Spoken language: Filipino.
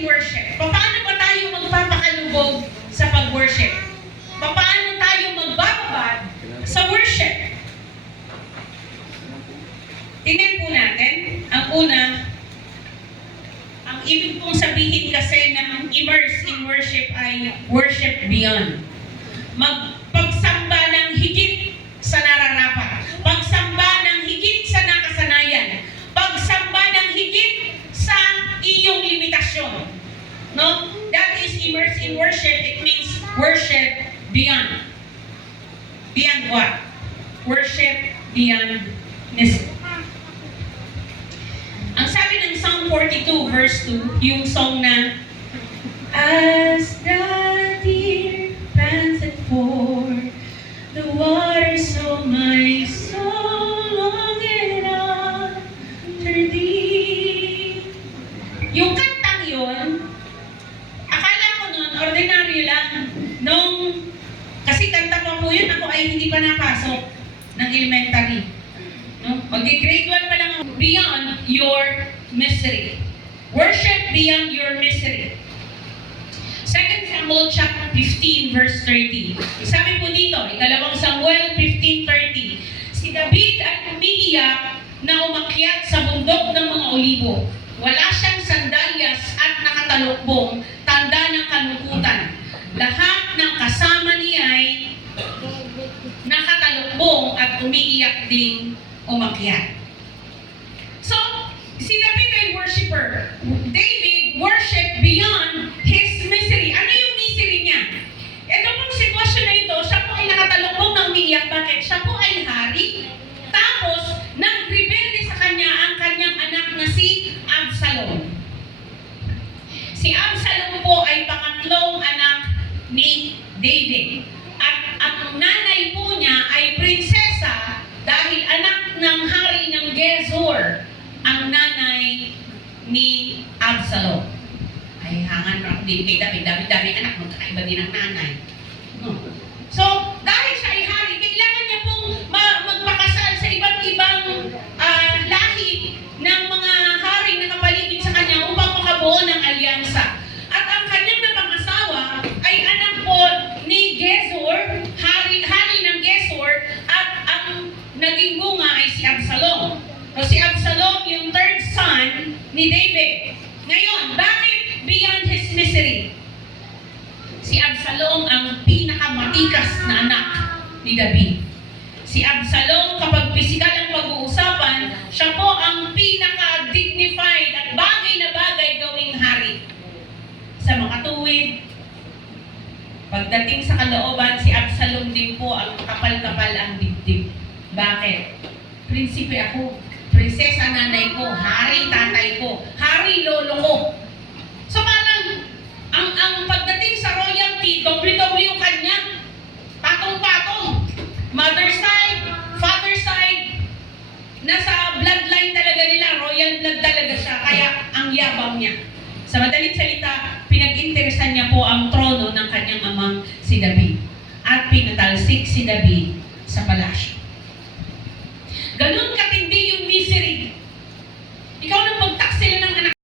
in worship. Paano ba tayo magpapakalubog sa pag-worship? Paano tayo magbababad sa worship? Tingnan po natin. Ang una, ang ibig pong sabihin kasi ng immerse in worship ay worship beyond. Pagsamba ng higit sa nararapat. Pagsamba ng higit sa nakasanayan. Pagsamba ng higit sa iyong limitasyon. No? That is immerse in worship. It means worship beyond. Beyond what? Worship beyond necessity. Ang sabi ng Psalm 42 verse 2, yung song na as the deer panted for the water, so my soul longed after thee. Yung kantang yun, akala ko nun, ordinaryo lang. Kasi kanta pa po yun, ako ay hindi pa napasok ng elementary. No? Mag-grade 1 pa lang ako. Beyond your misery. Worship beyond your misery. 2 Samuel chapter 15 verse 30. Sabi po dito, ikalawang Samuel 15:30. Si David ay umiiyak na umakyat sa bundok ng mga olibo. Wala siyang sandalyas at nakatalukbong, tanda ng kalungkutan. Lahat ng kasama niya ay nakatalukbong at umiiyak ding umakyat. So, si David ay worshiper. David worship beyond his misery. Ano yung misery niya? Ito pong sitwasyon na ito, siya po ay nakatalukbong na umiiyak. Bakit? Siya po ay hari. Tapos, nagrebelde sa kanya ang kanyang anak na si Absalom. Si Absalom po ay pangatlong anak ni David. At ang nanay po niya ay prinsesa dahil anak ng hari ng Gezur, ang nanay ni Absalom. Ay, hangan ako din kay David. Dami anak, magkakaiba din ang nanay. No. So, dahil siya ay hari, kailangan niya pong magpakasal sa iba't ibang lahi ng mga hari na kapaligid sa kanya upang makabuo ng alyansa. At ang kanyang napangasawa ay anak po ni Gezur, hari ng Gezur, at ang naging bunga ay si Absalom. So si Absalom yung third son ni David. Ngayon, bakit beyond his misery? Si Absalom ang pinakamatikas na anak ni David. Si Absalom, kapag pisikal ang pag-uusapan, siya po ang pinaka-dignified at bagay na bagay gawing hari. Sa makatuwid, pagdating sa kalooban, si Absalom din po ang kapal-kapal ang dibdib. Bakit? Prinsipe ako, prinsesa nanay ko, hari tatay ko, hari lolo ko. So parang, ang pagdating sa royalty, doble-doble yung kanya. Patong-patong. Mother side, father side, nasa bloodline talaga nila, royal blood talaga siya, kaya ang yabang niya. Sa madaling salita, pinag-interesan niya po ang